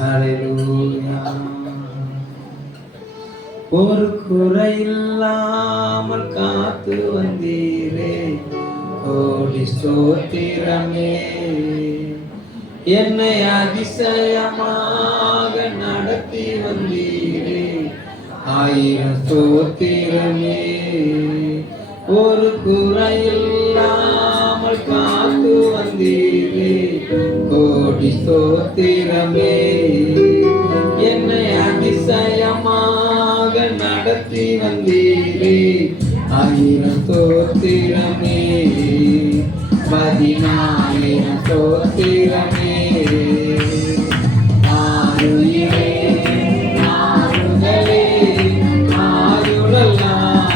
ஹல்லேலூயா. ஒரு குறையில்லாமல் காத்து வந்தீரே, கோடி ஸ்தோத்திரமே. என்னை அதிசயமாக நடத்தி வந்தீரே, 1000 ஸ்தோத்திரமே. ஒரு குறையில்லாமல் காத்து வந்தீரே, கோடி ஸ்தோத்திரமே. என்னை அதிசயமாக நடத்தி வந்தீரே, 1000 ஸ்தோத்திரமே. 14,000 ஸ்தோத்திரமே. ஆருயிரே ஆறுதலே ஆயுளெல்லாம்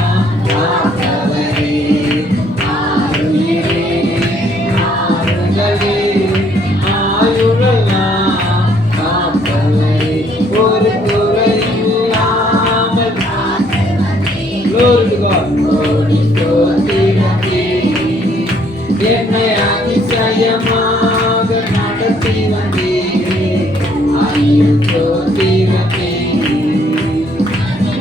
காப்பவரே. ஆருயிரே ஆறுதலே ஆயுளெல்லாம் காப்பவரே. ஒரு குறையில்லாமல் கோடி ஸ்தோத்திரமே. என்னை அதிசயமாக நடத்தி வந்தீரே, 1000 ஸ்தோத்திரமே.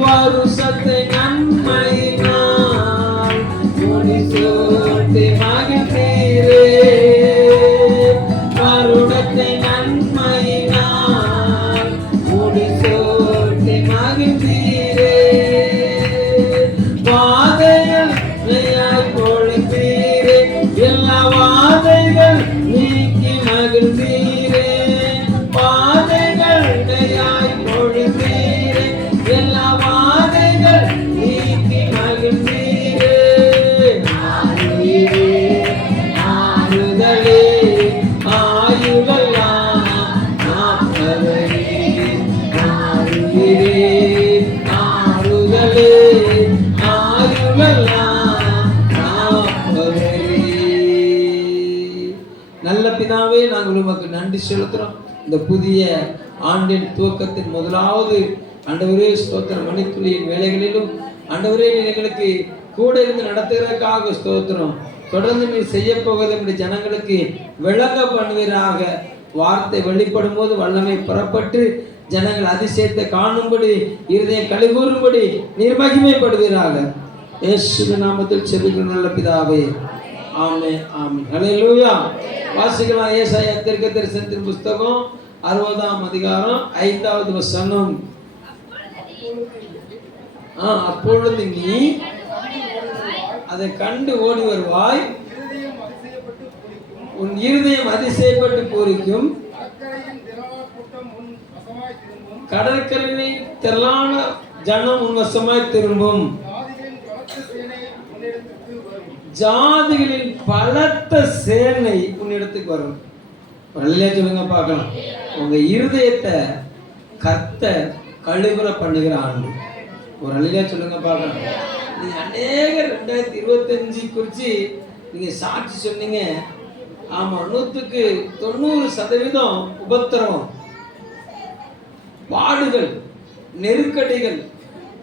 வருஷத்தை நன்மையினால் முடிசூட்டி மகிழ்ந்தீரே, வருடத்தை நன்மையினால் முடிசூட்டி மகிழ்ந்தீரே. வாதைகள் நீயாய் பொழிந்தீரே, எல்லா வாதைகள் நீக்கி மகிழ்ந்தீரே. வாதைகள் நீயாய் பொழிந்தீரே, எல்லா வாதைகள் நீக்கி மகிழ்ந்தீரே. ஆருயிரே ஆறுதலே ஆயுளெல்லாம் காப்பவரே. ஆருயிரே ஆறுதலே ஆயுளெல்லாம் காப்பவரே. நல்ல பிதாவே, நாங்கள் உமக்கு நன்றி செலுத்துறோம். இந்த புதிய ஆண்டின் துவக்கத்தின் முதலாவது ஆண்டவரே ஸ்தோத்திரம். மணித்துளியின் வேலைகளிலும் ஆண்டவரே எங்களுக்கு கூட இருந்து நடத்துகிறதுக்காக ஸ்தோத்திரம். தொடர்ந்து நீ செய்ய போவதை ஜனங்களுக்கு விளங்க பண்ணுவீராக. வார்த்தை வெளிப்படும் போது வல்லமை புறப்பட்டு ஜனங்கள் அதிசயத்தை காணும்படி, இருதயம் கலிகூறும்படி நீர் மகிமைப்படுவீராக. இயேசுவின் நாமத்தில் செபிக்கிற நல்ல பிதாவே, ஆமென் ஆமென். ஹல்லேலூயா. வாசிக்கலாம் ஏசாயா தீர்க்கதரிசனத்தின் புஸ்தகம் 60ஆம் அதிகாரம் 5வது வசனம். அப்பொழுது நீ அதை கண்டு ஓடி வருவாய், உன் இருதயம் அதிசயப்பட்டு பூரிக்கும், கடற்கரையில் திரளான ஜனம் உன் வசமாய் திரும்பும், ஜாதிகளின் பலத்த சேனை உன்னிடத்துக்கு வரும். சொல்லுங்க பார்க்கலாம். உங்க இருதயத்தை கர்த்தர் கழுவுற பண்ணுகிற ஆண்டு. ஒரு அல்லேலூயா சொல்லுங்க பார்க்கலாம். நீங்க அநேக 2025 குறிச்சு நீங்க சாட்சி சொன்னீங்க. ஆமா, 100% உபத்திரவம், பாடுகள், நெருக்கடிகள்,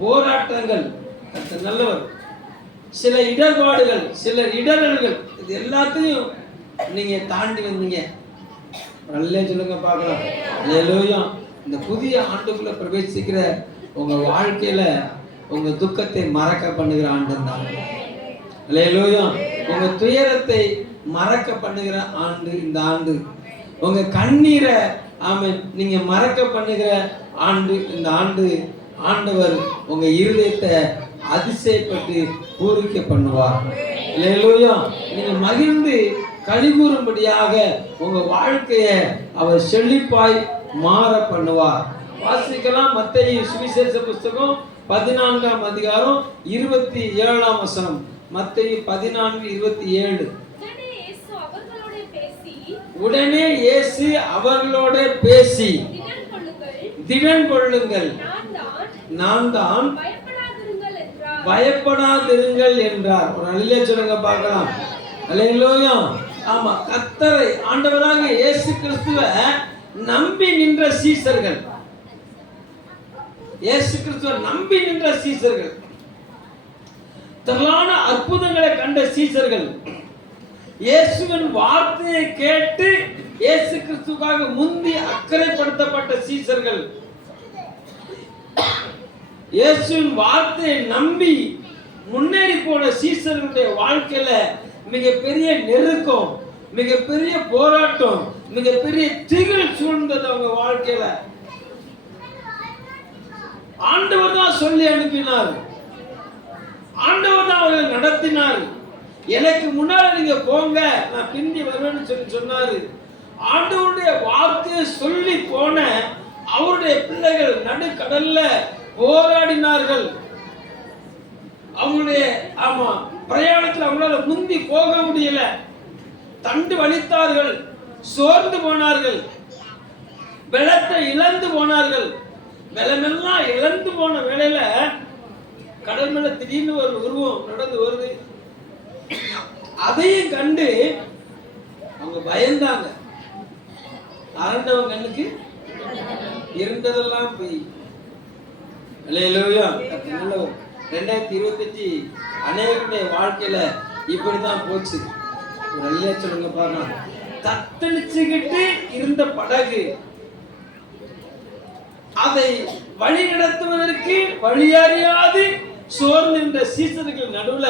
போராட்டங்கள். கர்த்தர் நல்லவர். சில இடர்பாடுகள், சில இடரல்கள், இது எல்லாத்தையும் நீங்க தாண்டி வந்தீங்க. நல்ல சொல்லுங்க பார்க்கலாம். ஹல்லேலூயா. இந்த புதிய ஆண்டுக்குள்ள பிரவேசிக்கிற உங்க வாழ்க்கையில உங்க துக்கத்தை மறக்க பண்ணுகிற ஆண்டு தான். ஹல்லேலூயா. உங்க துயரத்தை மறக்க பண்ணுகிற ஆண்டு இந்த ஆண்டு. உங்க கண்ணீரை நீங்க மறக்க பண்ணுகிற ஆண்டு இந்த ஆண்டு. ஆண்டவர் உங்க இருதயத்தை அதிசயப்பட்டு பூரிக்க பண்ணுவார். ஹல்லேலூயா. நீங்க மகிழ்ந்து கலிகூறும்படியாக உங்க வாழ்க்கையை அவர் செழிப்பாய் மாற பண்ணுவார். வாசிக்கலாம் மத்தேயு சுவிசேஷ புஸ்தகம் 14ஆம் அதிகாரம் 27ஆம் வசனம். மத்தேயு 14:27. உடனே இயேசு அவர்களோட பேசி, திடன் கொள்ளுங்கள், நான் தான், பயப்படாதிருங்கள் என்றார். ஒரு அல்லேலூயா சொல்லுங்க பார்க்கலாம். அல்லேலூயா. ஆமா, கர்த்தரை ஆண்டவராக இயேசு கிறிஸ்துவை நம்பி நின்ற சீசர்கள், இயேசு கிறிஸ்துவை நம்பி நின்ற சீசர்கள், திரளான அற்புதங்களை கண்ட சீசர்கள், இயேசுவின் வார்த்தையை கேட்டு இயேசு கிறிஸ்துவுக்காக முந்தி அக்கறைப்படுத்தப்பட்ட சீசர்கள், இயேசுவின் வார்த்தையை நம்பி முன்னேறி போன சீசர்களுடைய வாழ்க்கையில மிகப்பெரிய நெருக்கம், மிகப்பெரிய போராட்டம், மிகப்பெரிய திகில் சூழ்ந்தது அவங்க வாழ்க்கையில. ஆண்டவர் தான் சொல்லி அனுப்பினார், ஆண்டவர் தான் அவர்களை நடத்தினார். எனக்கு முன்னால நீங்க போங்க, நான் பிந்தி வருவேன்னு சொல்லி சொன்னாரு. ஆண்டவருடைய வார்த்தையை சொல்லி போன அவருடைய பிள்ளைகள் நடுக்கடல்ல போராடினார்கள். அவங்களுடைய பிரயாணத்தில் அவங்களால முந்தி போக முடியல, தண்டு வலித்தார்கள், சோர்ந்து போனார்கள், பலத்தை இழந்து போனார்கள். பலமெல்லாம் இழந்து போன வேளையில கடல் மேல திடீர்னு ஒரு உருவம் நடந்து வருது. அதையும் கண்டு அவங்க பயந்தாங்க. அரண்டவன் கண்ணுக்கு இருந்ததெல்லாம் போய் 2025 அநேகருடைய வாழ்க்கையில இப்படிதான் போச்சு. ஒரு அல்லையா சொல்லுங்க பாருங்க. தத்தளிச்சுக்கிட்டு இருந்த படகு அதை வழி நடத்துவதற்கு வழியறியாது சோர்ந்த சீசர்கள் நடுவுல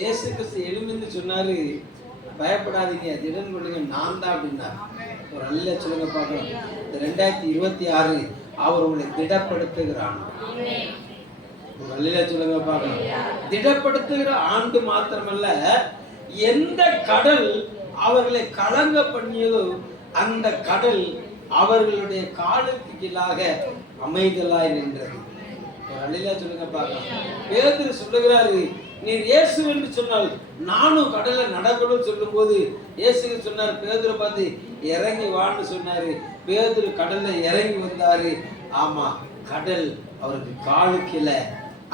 இயேசு கிறிஸ்து எழுந்து சொன்னாரு, பயப்படாதீங்க, திடன் கொள்ளுங்க, நான் தான் அப்படின்னாரு. ஒரு அல்ல சொல்லுங்க பார்க்கலாம். 2026 அவர் உங்களை திடப்படுத்துகிறான். ஒரு அல்ல சொல்லுங்க பார்க்கலாம். திடப்படுத்துகிற ஆண்டு மாத்திரமல்ல, எந்த கடல் அவர்களை கலங்க பண்ணியதோ அந்த கடல் அவர்களுடைய காலுக்கு கீழாக அமைதலாய் நின்றது. ஒரு அல்ல சொல்லுங்க பார்க்கலாம். பேதுரு சொல்லுகிறாரு, நீர் இயேசு என்று சொன்னால் நானும் கடல்ல நடக்கணும்னு சொல்லும் போது இயேசு சொன்னார், பேதுரு பார்த்து இறங்கி வான்னு சொன்னாரு. பேதுரு கடல்ல இறங்கி வந்தாரு. ஆமா, கடல் அவருக்கு காலு கீழே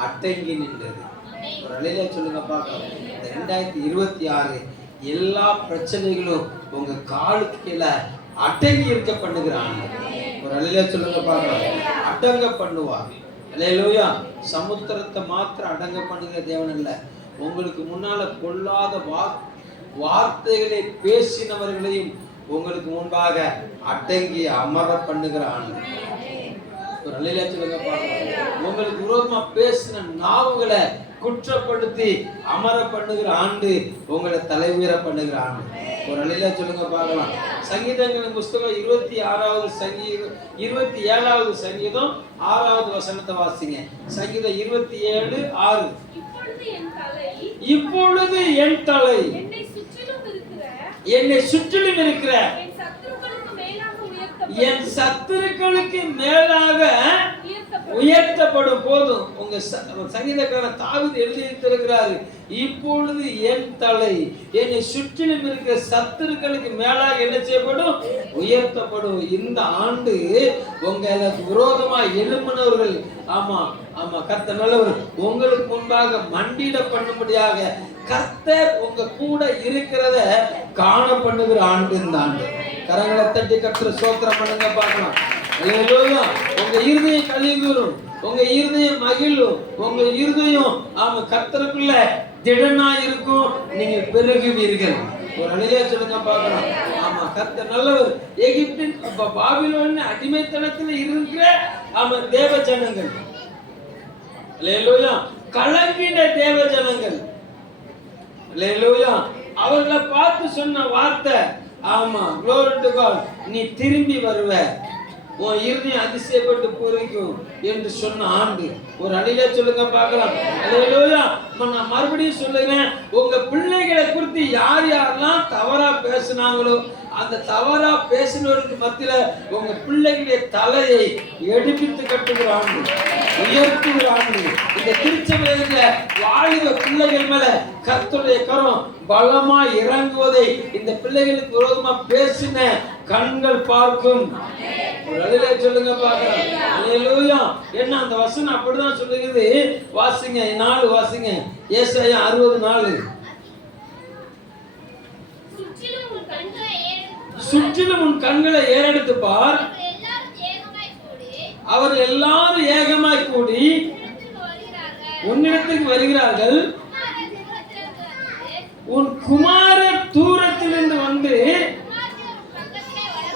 அடங்கி நின்றது. ஒரு அலையில சொல்லுங்க பார்க்கலாம். 2026 எல்லா பிரச்சனைகளும் உங்க காலுக்கு கீழே அடங்கி இருக்க பண்ணுகிறாங்க. ஒரு அலையில சொல்லுங்க பார்க்கலாம். அடங்க பண்ணுவாங்க. அல்லேலூயா. சமுத்திரத்தை மாத்திரம் அடங்க பண்ணுகிற தேவன் அல்ல, உங்களுக்கு முன்னால பொல்லாத வார்த்தைகளை பேசினவர்களையும் உங்களுக்கு முன்பாக அடங்கி அமர பண்ணுகிற ஆண்டு. ஒரு அல்லேலூயா சொல்லுங்க பார்க்கலாம். உங்களுக்கு விரோதமா பேசின நாவுகளை குற்றப்படுத்தி அமர பண்ணுகிற ஆண்டு, உங்களை தலைவீர பண்ணுகிற ஆண்டு. ஒரு அல்லேலூயா சொல்லுங்க பார்க்கலாம். சங்கீதங்களின் புஸ்தகம் 27வது சங்கீதம் 27வது சங்கீதம் 6வது வசனத்தை வாசிங்க. சங்கீதம் 27:6. இப்பொழுது என் தலை என்னை சுற்றிலும் இருக்கிற என் சத்துருக்களுக்கு மேலாக உயர்த்தப்படும். போதும். உங்க சங்கீதக்காரன் தாவீது எழுதியிருக்கிறாரு, இப்பொழுது என் தலை என்னை சுற்றிலும் இருக்கிற சத்துருக்களுக்கு மேலாக என்ன செய்யப்படும்? உயர்த்தப்படும். இந்த ஆண்டு உங்களுக்கு விரோதமா எழும்பினவர்கள், ஆமா ஆமா கர்த்தர் நல்லவர், உங்களுக்கு முன்பாக மண்டியிட பண்ணும்படியாக கர்த்தர் உங்க கூட இருக்கிறத காண பண்ணுகிற ஆண்டு இந்த ஆண்டு. கரங்களை தட்டி கர்த்தர் ஸ்தோத்திரம் பண்ணுங்க பார்க்கலாம். அல்லேலூயா. உங்க இருதயம் கலிகூரும், உங்க இருதயம் மகிழும், உங்க இருதயம் கர்த்தருக்குள்ள திடனா இருக்கும், நீங்க பெருகுவீர்கள். ஒரு அழியா சொல்லுங்க பார்க்கலாம். ஆமா, கர்த்தர் நல்லவர். எகிப்தின் பாபிலோன் அடிமைத்தனத்தில் இருக்கிற தேவ ஜனங்கள், அல்லேலூயா, கலங்கின தேவ ஜனங்கள், அல்லேலூயா, அவர்களை பார்த்து சொன்ன வார்த்தை, ஆமா, glory to God, நீ திரும்பி வருவ, உன் இருதயம் அதிசயப்பட்டு பூரிக்கும் என்று சொன்ன ஆண்டு. ஒரு அழில சொல்லுங்க பார்க்கலாம். அல்லேலூயா. நான் மறுபடியும் சொல்லுகிறேன், உங்க பிள்ளைகளை குறித்து யார் யாரெல்லாம் தவறா பேசினாங்களோ அந்த தவறா பேசினவருக்கு மத்தியில உங்க பிள்ளைகளுடைய தலையை எடுப்பித்து கட்டுகிற ஆண்டு, உயர்த்துகிற ஆண்டு. இந்த திருச்சபையில வாலிப பிள்ளைகள் மேல கர்த்தருடைய கரம் பலமா இறங்குவதை இந்த பிள்ளைகளுக்கு விரோதமா பேசின கண்கள் பார்க்கும். ஒரு அழில சொல்லுங்க பார்க்கலாம். அல்லேலூயா. என்ன அந்த வசனம் அப்படிதான் சொல்லுகிறது. வாசிங்க, 4 வாசிங்க. ஏசாயா 60:4. சுற்றிலும் உன் கண்களை ஏறெடுத்து பார், அவர்கள் எல்லாரும் ஏகமாய் கூடி உன்னிடத்துக்கு வருகிறார்கள், உன் குமாரர் தூரத்திலிருந்து வந்து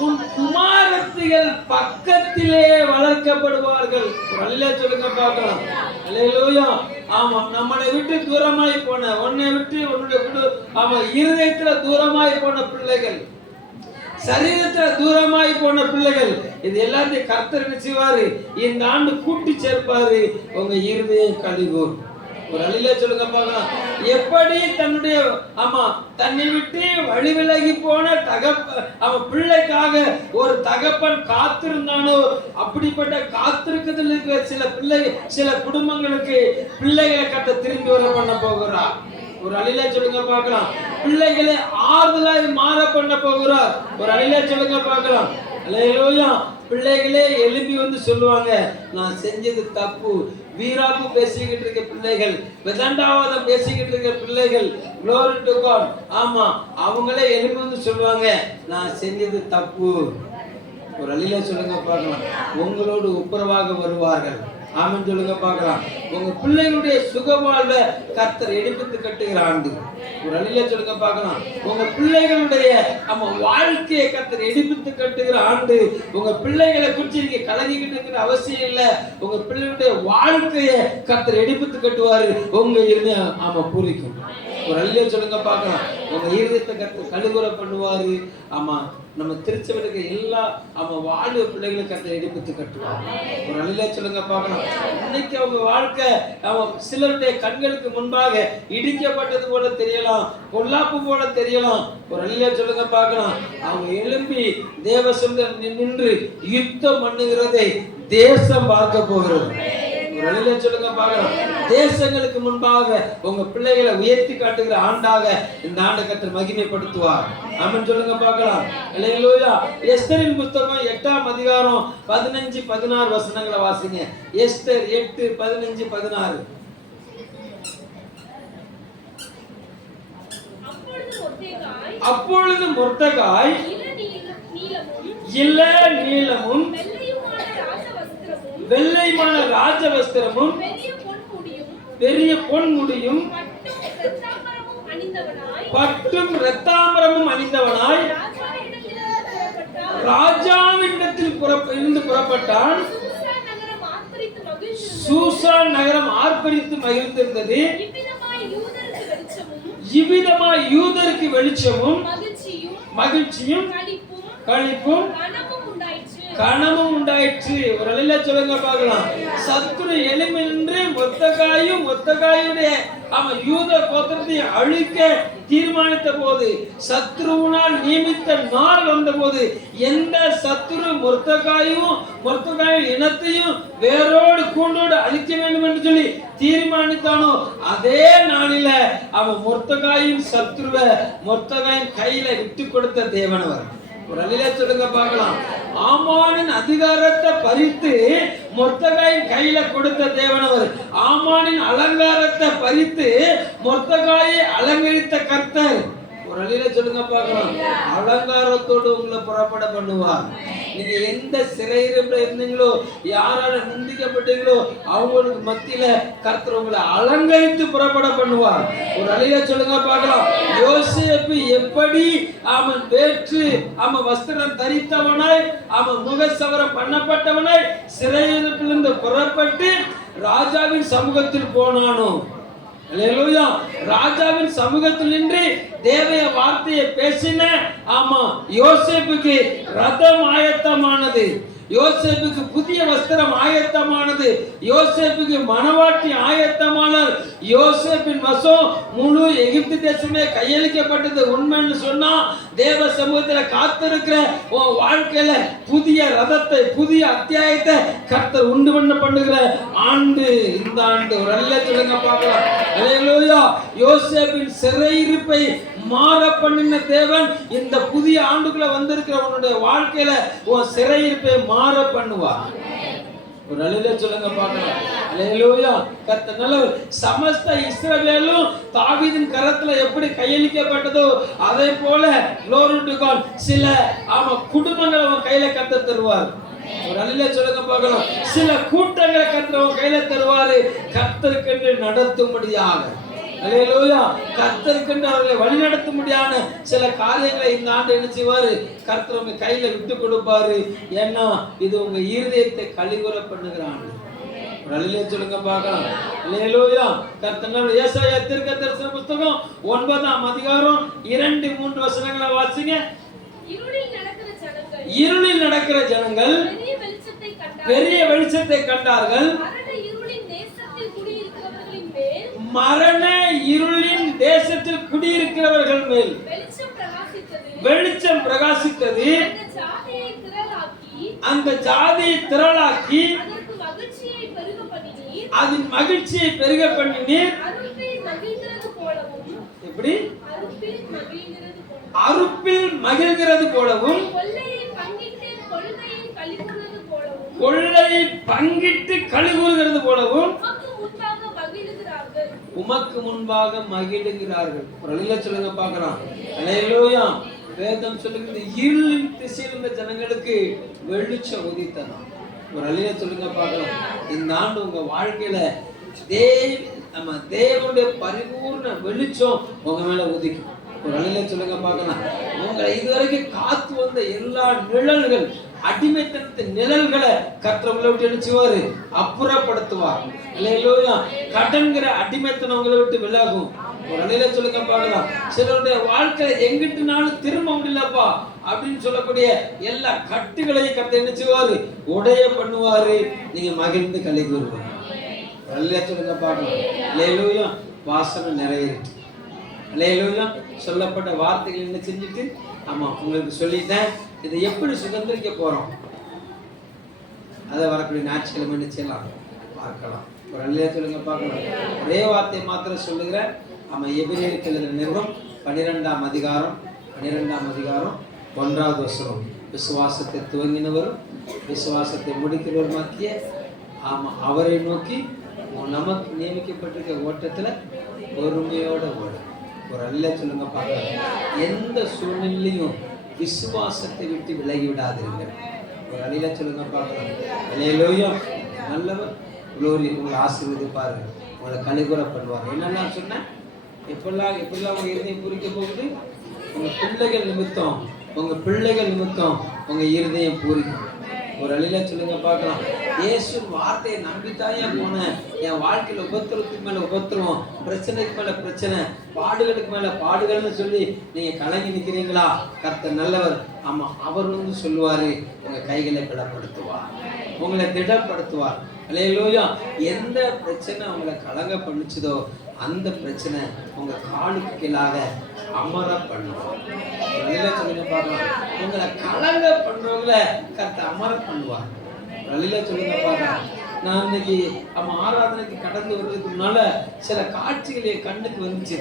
உன் குமாரத்திகள் பக்கத்திலே வளர்க்கப்படுவார்கள். அல்லேலூயா சொல்லுங்க பார்க்கலாம். அல்லேலூயா. ஆமா, நம்மளை விட்டு தூரமாய் போன, உன்னை விட்டு உன்னுடைய ஆமா இருதயத்துல தூரமாய் போன பிள்ளைகள், சரீரத்துல தூரமாய் போன பிள்ளைகள், இது எல்லாத்தையும் கர்த்தர் நிச்சயவாரு இந்த ஆண்டு கூட்டி சேர்ப்பாரு. உங்க இருதயம் கழிவோம். ஒரு அல்லேலூயா சொல்லுங்க பார்க்கலாம். எப்படி தன்னுடைய ஆமா தன்னை விட்டு வழி விலகி போன அவன் பிள்ளைக்காக ஒரு தகப்பன் காத்திருந்தானோ, அப்படிப்பட்ட காத்திருக்கிறதுல இருக்கிற சில பிள்ளைகள், சில குடும்பங்களுக்கு பிள்ளைகளை கட்ட திரும்பி வர பண்ண போகிறார். ஒரு அல்லேலூயா சொல்லுங்க பார்க்கலாம். பிள்ளைகளை ஆறுதலாய் மாற பண்ண போகிறார். ஒரு அல்லேலூயா சொல்லுங்க பார்க்கலாம். அல்லேலூயா. பிள்ளைகளே எழுப்பி வந்து சொல்லுவாங்க, நான் செஞ்சது தப்பு. வீராப்பு பேசிக்கிட்டு இருக்க பிள்ளைகள், விதண்டாவாதம் பேசிக்கிட்டு இருக்க பிள்ளைகள், glory to God. ஆமா, அவங்களே எழுப்பி வந்து சொல்லுவாங்க, நான் செஞ்சது தப்பு. ஒரு அல்லேலூயா சொல்லுங்க பார்க்கலாம். உங்களோடு ஒப்புரவாக வருவார்கள். ஆமென் சொல்லுங்க பார்க்கலாம். உங்க பிள்ளைகளுடைய சுக வாழ்வை கர்த்தர் எடுத்து கட்டுகிற ஆண்டு. ஒரு அல்லேலூயா சொல்லுங்க பார்க்கலாம். உங்க பிள்ளைகளுடைய நம்ம வாழ்க்கையை கர்த்தர் எடுத்து கட்டுகிற ஆண்டு. உங்க பிள்ளைகளை குறித்து நீங்க கலங்கிக்கிட்டு இருக்கிற அவசியம் இல்லை. உங்க பிள்ளைகளுடைய வாழ்க்கையை கர்த்தர் எடுத்து கட்டுவாரு. உங்க இருதயம் ஆமா பூரிக்கும். ஒரு அல்லேலூயா சொல்லுங்க பார்க்கலாம். உங்க இருதயத்தை கர்த்தர் கழுகுற பண்ணுவாரு. ஆமா, நம்ம திருச்சபைக்கு எல்லா நம்ம வாழ்வு பிள்ளைகளை கர்த்தர் எடுத்து கட்டுவார். ஒரு அல்லேலூயா சொல்லுங்க பார்க்கலாம். இன்னைக்கு அவங்க வாழ்க்கை சிலருடைய கண்களுக்கு முன்பாக இடிக்கப்பட்டது போல தெரியலாம், பொல்லாப்பு போல தெரியலாம். ஒரு அல்லேலூயா சொல்லுங்க பார்க்கலாம். அவங்க எழும்பி தேவ சமூகத்தில் நின்று யுத்தம் பண்ணுகிறதை தேசம் பார்க்க போகிறது. ஒரு அல்லேலூயா சொல்லுங்க பார்க்கலாம். தேசங்களுக்கு முன்பாக உங்க பிள்ளைகளை உயர்த்தி காட்டுகிற ஆண்டாக இந்த ஆண்டை கர்த்தர் மகிமைப்படுத்துவார். ஆமென் சொல்லுங்க பார்க்கலாம். அல்லேலூயா. எஸ்தரின் புத்தகம் 8ஆம் அதிகாரம் 15-16 வசனங்களை வாசிங்க. எஸ்தர் 8:15-16. அப்பொழுது மொர்தெகாய் இள நீலமும் வெள்ளைமான ராஜவஸ்திரமும் பெரிய பொன்முடியும் பட்டும் இரத்தாம்பரமும் அணிந்தவனாய் ராஜாவினிடத்தில் இருந்து புறப்பட்டான். சூசான் நகரம் ஆர்ப்பரித்து மகிழ்ந்திருந்தது. இவ்விதமாய் யூதருக்கு வெளிச்சமும் மகிழ்ச்சியும் களிப்பும் கனமும் உண்டாயிற்று. ஒரு அல்லேலூயா சொல்லுங்க பார்க்கலாம். சத்துரு எளிமையின்றி மொர்தெகாயுடைய அவன் யூத கோத்திரத்தை அழிக்க தீர்மானித்த போது, சத்ருவினால் நியமித்த நாள் வந்த போது, எந்த சத்துரு மொர்தெகாயும் இனத்தையும் வேரோடு கூண்டோடு அழிக்க வேண்டும் என்று சொல்லி தீர்மானித்தானோ, அதே நாளில அவன் மொர்தெகாயின் சத்ருவை மொர்தெகாயின் கையில விட்டு கொடுத்த தேவனவர். ஒரு அல்லேலூயா சொல்லுங்க பார்க்கலாம். ஆமானின் அதிகாரத்தை பறித்து மொர்தெகாயின் கையில கொடுத்த தேவனவர். ஆமானின் அலங்காரத்தை பறித்து மொர்தெகாயை அலங்கரித்த கர்த்தர். ஒரு அல்லேலூயா சொல்லுங்க பார்க்கலாம். அலங்காரத்தோடு உங்களை புறப்பட பண்ணுவார். நீங்க எந்த சிறையிருப்புல இருந்தீங்களோ, யாரால நிந்திக்கப்பட்டீங்களோ, அவங்களுக்கு மத்தியில கர்த்தர் உங்களை அலங்கரித்து புறப்பட பண்ணுவார். ஒரு அல்லேலூயா சொல்லுங்க பார்க்கலாம். யோசேப்பு எப்படி அவன் வேற்று அவன் வஸ்திரம் தரித்தவனாய், அவன் முகசவரம் பண்ணப்பட்டவனாய் சிறையிருப்பிலிருந்து புறப்பட்டு ராஜாவின் சமூகத்தில் போனானோ, அல்லேலூயா, ராஜாவின் சமூகத்தில் நின்று தேவய வார்த்தையை பேசின ஆமா யோசேப்புக்கு ரதம் ஆயத்தமானது. யோசேப்புக்கு புதிய வஸ்திரம் ஆயத்தமானது. யோசேப்புக்கு மணவாட்டி ஆயத்தமானார். யோசேப்பின் வசம் முழு எகிப்து தேசமே கையளிக்கப்பட்டது. உண்மைன்னு சொன்னா தேவ சமூகத்துல காத்திருக்கிற உன் வாழ்க்கையில புதிய ரதத்தை, புதிய அத்தியாயத்தை கர்த்தர் உண்டு பண்ணுகிற ஆண்டு இந்த ஆண்டு. ஒரு அல்லேலூயா சொல்லுங்க பார்க்கலாம். அல்லேலூயா. யோசேப்பின் சிறையிருப்பை மாற பண்ணின தேவன் இந்த புதிய ஆண்டுக்குள்ள வந்திருக்கிற உன்னுடைய வாழ்க்கையில உன் சிறையிருப்பை மாற பண்ணுவார். ஒரு அல்லேலூயா சொல்லுங்க பார்க்கலாம். அல்லேலூயா. கர்த்தர் நல்லவர். சமஸ்த இஸ்ரவேலும் தாவீதின் கரத்துல எப்படி கையளிக்கப்பட்டதோ அதே போல glory to God சில குடும்பங்களை அவன் கையில கர்த்தர் தருவார். ஒரு அல்லேலூயா சொல்லுங்க பார்க்கலாம். சில கூட்டங்களை கர்த்தர் அவன் கையில தருவாரு, கர்த்தருக்கு நடத்தும்படியாக. அல்லேலூயா. கர்த்தருக்கென்று அவர்களை வழிநடத்த முடியாத சில காரியங்களை இந்த ஆண்டு என்ன செய்வாரு? கர்த்தர் உங்க கையில விட்டு கொடுப்பாரு. ஏன்னா இது உங்க இருதயத்தை கலிகுற பண்ணுகிற ஆண்டு. அல்லேலூயா சொல்லுங்க பார்க்கலாம். அல்லேலூயா. கர்த்தர் ஏசாயா தீர்க்கதரிசன புத்தகம் 9ஆம் அதிகாரம் 2-3 வசனங்களை வாசிங்க. இருளில் நடக்கிற ஜனங்கள் பெரிய வெளிச்சத்தை கண்டார்கள். மரண இருளின் தேசத்தில் குடியிருக்கிறவர்கள் மேல் வெளிச்சம் பிரகாசித்தது. அந்த ஜாதியை திரளாக்கி அதன் மகிழ்ச்சியை பெருக பண்ணினீர். எப்படி? அறுப்பில் மகிழ்கிறது போலவும் கொள்ளையை பங்கிட்டு கலிகூறுகிறது போலவும் உமக்கு முன்பாக மகிழுகிறார்கள். சொல்லுங்க பார்க்கலாம். அல்லேலூயா. வேதம் சொல்லுங்க, இருளின் திசையில் இருந்த ஜனங்களுக்கு வெளிச்சம் உதித்ததாம். ஒரு அல்லேலூயா சொல்லுங்க பார்க்கலாம். இந்த ஆண்டு உங்க வாழ்க்கையில தேவனுடைய பரிபூர்ண வெளிச்சம் உங்க மேல உதிக்கும். ஒரு அல்லேலூயா சொல்லுங்க பார்க்கலாம். உங்களை இதுவரைக்கும் காத்து வந்த எல்லா நிழல்கள், அடிமைத்தனத்தின் நிழல்களை கர்த்தர் உங்களை விட்டு எழுச்சுவாரு, அப்புறப்படுத்துவார். அல்லேலூயா. கடன்கிற அடிமைத்தனம் உங்களை விட்டு விலகும். ஒரு அல்லேலூயா சொல்லுங்க பார்க்கலாம். சிலருடைய வாழ்க்கையில எங்கிட்டுனாலும் திரும்ப முடியலப்பா அப்படின்னு சொல்லக்கூடிய எல்லா கட்டுகளையும் கர்த்தர் எழுச்சுவாரு, உடைய பண்ணுவாரு. நீங்க மகிழ்ந்து கலைக்கு வருவாங்க. அல்லேலூயா சொல்லுங்க பார்க்கலாம். அல்லேலூயா. வாசனை நிறைவேறிட்டு. அல்லேலூயா. சொல்லப்பட்ட வார்த்தைகள் என்ன செஞ்சுட்டு, ஆமா உங்களுக்கு சொல்லிட்டேன். இதை எப்படி சுதந்திரிக்க போறோம் அதை வரக்கூடிய ஞாயிற்றுக்கிழமை என்ன செய்யலாம் பார்க்கலாம். ஒரு அல்லேலூயா சொல்லுங்க பார்க்கலாம். ஒரே வார்த்தை மாத்திரம் சொல்லுகிறேன். ஆமா, எபிரேயருக்கு எழுதின நிருபம் 12ஆம் அதிகாரம் 1வது வசனம். விசுவாசத்தை துவங்கினவரும் விசுவாசத்தை முடிக்கிறவருமாக்கிய ஆமா அவரை நோக்கி நமக்கு நியமிக்கப்பட்டிருக்க ஓட்டத்துல பொறுமையோட ஓடும். ஒரு அல்லேலூயா சொல்லுங்க பார்க்கலாம். எந்த சூழ்நிலையும் விசுவாசத்தை விட்டு விலகி விடாதீர்கள். ஒரு அல்லேலூயா சொல்லுங்க பார்க்கலாம். அல்லேலூயா. நல்லவர் குளோரி உங்களை ஆசீர்வதிப்பாரு, உங்களை கலிகுற பண்ணுவார். என்னெல்லாம் சொன்னேன்? எப்பெல்லாம் உங்க இருதயம் பூரிக்க போகுது? உங்க பிள்ளைகள் நிமித்தம் உங்க இருதயம் பூரிக்கும். ஒரு அல்லேலூயா சொல்லுங்க பார்க்கலாம். இயேசு வார்த்தையை நம்பித்தாயா போனேன். என் வாழ்க்கையில உபத்திரத்துக்கு மேல உபத்திரம், பிரச்சனைக்கு மேல பிரச்சனை, பாடுகளுக்கு மேல பாடுகள்னு சொல்லி நீங்க கலங்கி நிக்கிறீங்களா? கர்த்தர் நல்லவர். ஆமா, அவர் சொல்லுவாரு, உங்க கைகளை பலப்படுத்துவார், உங்களை திடப்படுத்துவார். அல்லேலூயா. எந்த பிரச்சனை உங்களை கலங்க பண்ணுச்சதோ அந்த பிரச்சனை உங்க காலுக்கு கீழாக அமர பண்ணுவார். சொல்லுங்க பார்க்கலாம். உங்களை கலங்க பண்றவங்களை கர்த்தர் அமர பண்ணுவார். சொல்லுங்க பார்க்கலாம். நான் இன்னைக்கு ஆராதனைக்கு கடந்து வர்றதுக்கு முன்னால சில காட்சிகள் என் கண்ணுக்கு வந்துச்சு.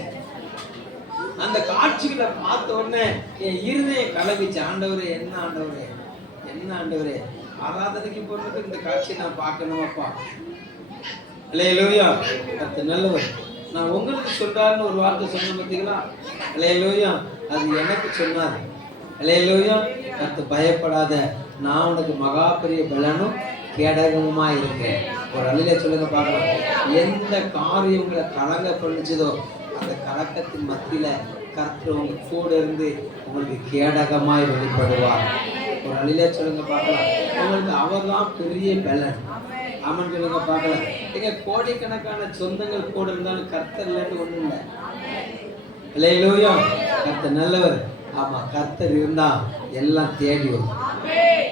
அந்த காட்சிகளை பார்த்த உடனே என் இருதயம் கலவிச்சு. ஆண்டவரே, என்ன ஆண்டவரே, ஆராதனைக்கு போறதுக்கு இந்த காட்சியை நான் பார்க்கணுமாப்பா. அல்லேலூயா. கர்த்தர் நல்லவர். நான் உங்களுக்கு சொல்றாருன்னு ஒரு வார்த்தை சொன்ன பார்த்தீங்களா? அல்லேலூயா. அது எனக்கு சொன்னாரு. அல்லேலூயா. கர்த்தர் பயப்படாத, நான் உனக்கு மகா பெரிய பலனும் கேடகமுமா இருக்கேன். ஒரு அல்லேலூயா சொல்லுங்க பார்க்கலாம். எந்த காரியம் உங்களை கலங்க பண்ணிச்சதோ அந்த கலக்கத்தின் மத்தியில கர்த்தர் உங்க கூட இருந்து உங்களுக்கு கேடகமாய் வெளிப்படுவார். ஒரு அல்லேலூயா சொல்லுங்க பார்க்கலாம். உங்களுக்கு அவர் தான் பெரிய பலன். ஆமன் சொல்லுங்க பார்க்கலாம். எங்க கோடிக்கணக்கான சொந்தங்கள் கூட இருந்தாலும் கர்த்தர் இல்லைன்னு ஒண்ணும் இல்லை. அல்லேலூயா. கர்த்தர் நல்லவர். ஆமா, கர்த்தர் இருந்தா எல்லாம் தேடி வரும்.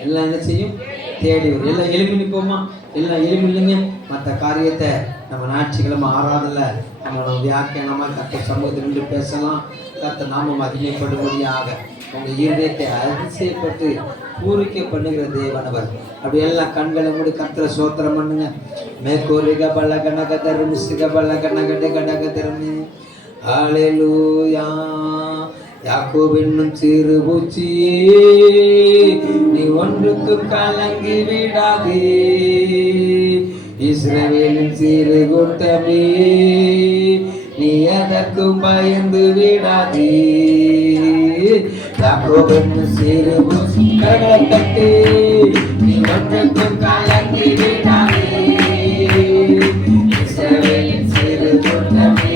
எல்லாம் என்ன செய்யும்? தேடி வரும். எல்லாம் எலும்பி நிற்போமா? எல்லாம் எலும்பி இல்லைங்க. மற்ற காரியத்தை நம்ம ஞாயிற்றுக்கிழமை ஆராதனை நம்ம வியாக்கியானமா கர்த்தர் சமூகத்தில் நின்று பேசலாம். கர்த்தர் நாம மகிமைப்படும்படியாக உங்க இருதயத்தை அதிசயப்பட்டு பூரிக்க பண்ணுகிற தேவனவர். அப்படி எல்லாம் கண்களை மூடி கர்த்தரை சோத்திரம் பண்ணுங்க. மேற்கோரிக பல்ல கண்ணக தரும் சிக பல்ல கண்ணகட்டை கடக தரும். ஹல்லேலூயா. யாக்கோபு என்னும் சிறு பூச்சி, நீ ஒன்றுக்கு கலங்கி விடாதே. இஸ்ரவேலின் சிறு கூட்டமே, நீ எதற்கும் பயந்து விடாதே. யாக்கோபு என்னும் சிறு பூச்சி கட்டி, நீ ஒன்றுக்கும் கலங்கி விடாதே. இஸ்ரவேலின் சிறு கூட்டமே,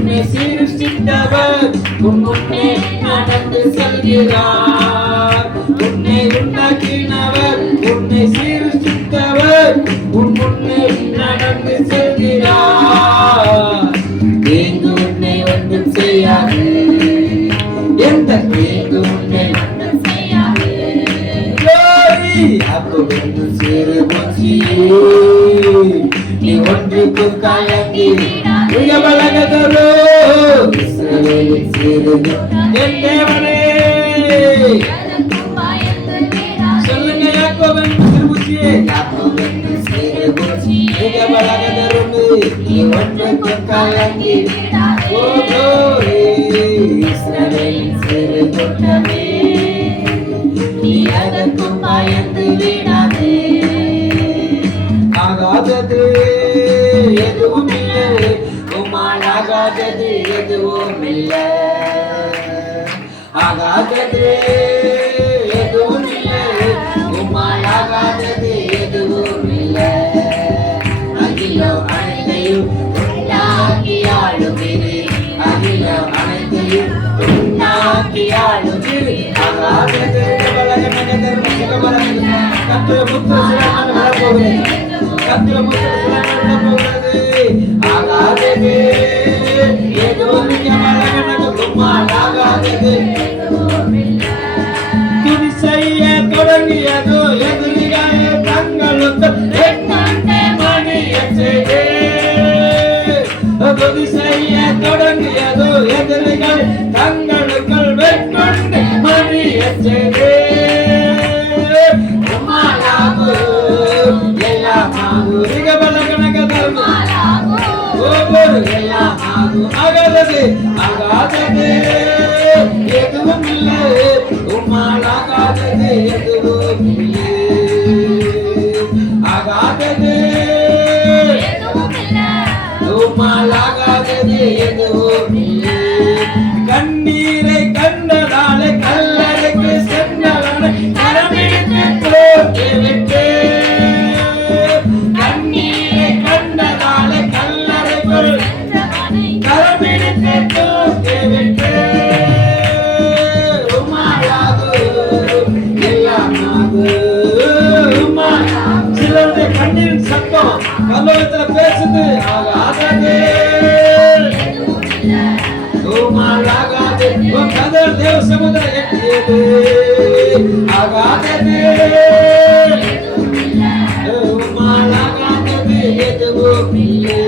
உன்னை சிருஷ்டித்தவர் உன் முன்னே நடந்து செல்கிறார். உன்னை உண்டாக்கினவர் உன்னை சிருஷ்டித்தவர் உன் முன்னே நடந்து செல்கிறார். தீங்கு உன்னை ஒன்றும் செய்யாது, எந்த தீங்கு உன்னை ஒன்றும் செய்யாது. அப்பொழுது சிறு மொழியே நீ ஒன்றுக்கு கலங்கி மிக பலகதரோ இஸ்ரவேலின் சிறு என் தேவனே. சொல்லுங்க யாக்கோபின் சிறுபூச்சியே, யாக்கோபின் சிறுபூச்சியே மிக பலகதரோ நீ ஒன்றுக்கு கலங்கி ஓ glory இஸ்ரவேலின் சிறு கூட்டமே நீ அதற்கும் பயந்து விடாதே. ஆகாதது எதுவும் இல்லை, உம்மால் ஆகாதது எதுவும் இல்லை. ஆகாதது எதுவும் இல்லை, உம்மால் ஆகாதது எதுவும் இல்லை. அகிலோ அனைத்தையும் உண்டாக்கி ஆளுகிறீர், அகிலோ அனைத்தையும் உண்டாக்கி ஆளுகிறீர். ஆகாதது கர்த்தருடைய புத்திர சிலாமன் வரப்போகிறது, கர்த்தருடைய புத்திர சிலாமன் வரப்போகிறது. ஆகாதது எதுவும் ஆகாதது. துதி செய்ய தொடங்கியதோ எதிரிகள் தங்களுக்கு துதி செய்ய தொடங்கியதோ எதிரிகள் தங்களுக்குள் வெட்கொண்டு மணிய செய்தே. ஆகாதது ஆகாதது எதுவும் இல்லை, உம்மால் ஆகாதது எதுவும் இல்லை. ஆகாதது உம்மால் ஆகாதது எதுவும் இல்லை. கண்ணீரை கண்டதாலே கல்லறைக்கு சென்றவனை கரமிட்டு தோற்று. கண்ணீரை கண்டதாலே கல்லறைக்குள் கரமிட்டு தோற்று. சிலருடைய கண்ணீரின் சத்தம் பல்லவத்துல பேசுது. ஆகாதது ஆகாது கதர் தேவ சமுதிரம் எட்டியது. ஆகாதது ஆகாதது எதுவும் இல்லை.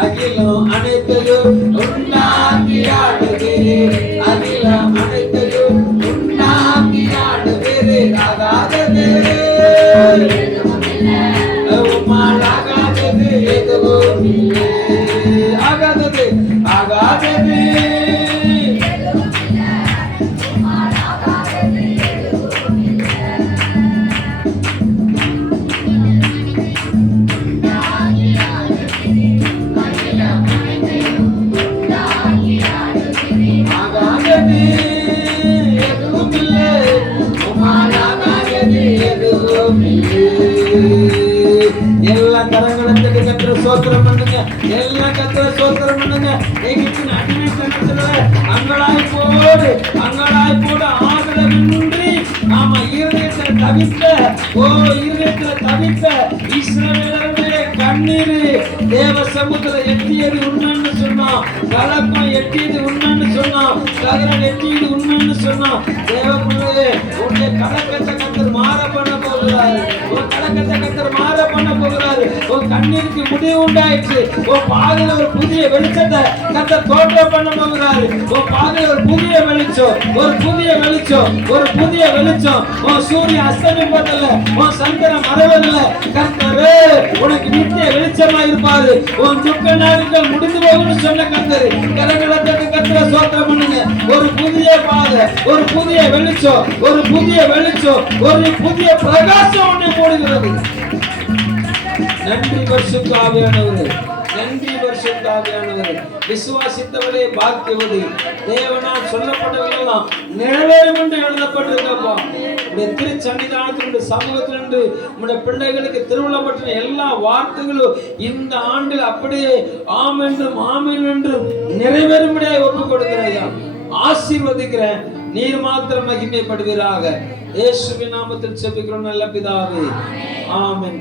அகிலம் அனைத்தையும் உண்டாக்கி ஆடுகிறேன், அகிலம் அனைத்தையும் உண்டாக்கி ஆடுகிறேன். ஆகாதது உம்மால் ஆகாதது எதுவும் இல்லை. ஆகாதது ஆகாதது எல்லாம் கரங்களத்துக்கு கத்திர சோத்திரம் பண்ணுங்க, எல்லாம் கத்திர சோத்திரம் பண்ணுங்க. எகிப்தின் அடிமைத்தனத்துல அங்கலாய் போடு ஆதரவின்றி நாம இருதயத்துல தவித்த இஸ்ரவேலருடைய கண்ணீர் தேவ சமுத்திரம் எட்டியது உண்மைன்னு சொன்னோம். கலக்கம் எட்டியது உண்மைன்னு சொன்னோம். கதிரன் எட்டியது உண்மைன்னு சொன்னோம். தேவ பிள்ளையே, உன்னுடைய கலக்கத்தை கத்தர் மாற பண்ண போகிறாரு. உன் கலக்கத்தை கத்தர் மாற பண்ண போகிறாரு. உன் கண்ணீருக்கு முடிவு உண்டாயிடுச்சு. உன் பாதையில ஒரு புதிய வெளிச்சத்தை கத்தர் தோற்றம் பண்ண போகிறாரு. உன் பாதையில ஒரு புதிய வெளிச்சம், ஒரு புதிய வெளிச்சம். உன் சூரிய அஸ்தமிப்பதில்ல, உன் சந்திரன் மறைவதில்ல. கர்த்தரே உனக்கு நித்திய வெளிச்சமா இருப்பாரு. உன் துக்க நாட்கள் முடிந்து போகும்னு சொன்ன கர்த்தர் கரங்களத்துக்கு கர்த்தரை சோத்திரம் பண்ணுங்க. ஒரு புதிய பாதை, ஒரு புதிய வெளிச்சம், ஒரு புதிய பிரகாசம் ஒன்று போடுகிறது. நன்றி பரிசுத்த ஆவியானவரே, நன்றி பரிசுத்த ஆவியானவரே. விசுவாசித்தவரே பாக்கியவதி. தேவனால் சொல்லப்பட்டவர்களெல்லாம் நிறைவேறும் என்று எழுதப்பட்டிருக்கப்பா. உடைய திருச்சன்னிதானத்தினுடைய சமூகத்திலிருந்து உடைய பிள்ளைகளுக்கு திருவிழம் பற்றின எல்லா வார்த்தைகளும் இந்த ஆண்டில் அப்படியே ஆம் என்றும் ஆமீன் என்றும் நிறைவேறும்படியாக ஒப்புக் கொடுக்கிறேன், ஆசீர்வதிக்கிறேன். நீர் மாத்திரம் மகிமைப்படுவீராக. இயேசுவின் நாமத்தில் ஜெபிக்கிறோம் நல்ல பிதாவே, ஆமென்.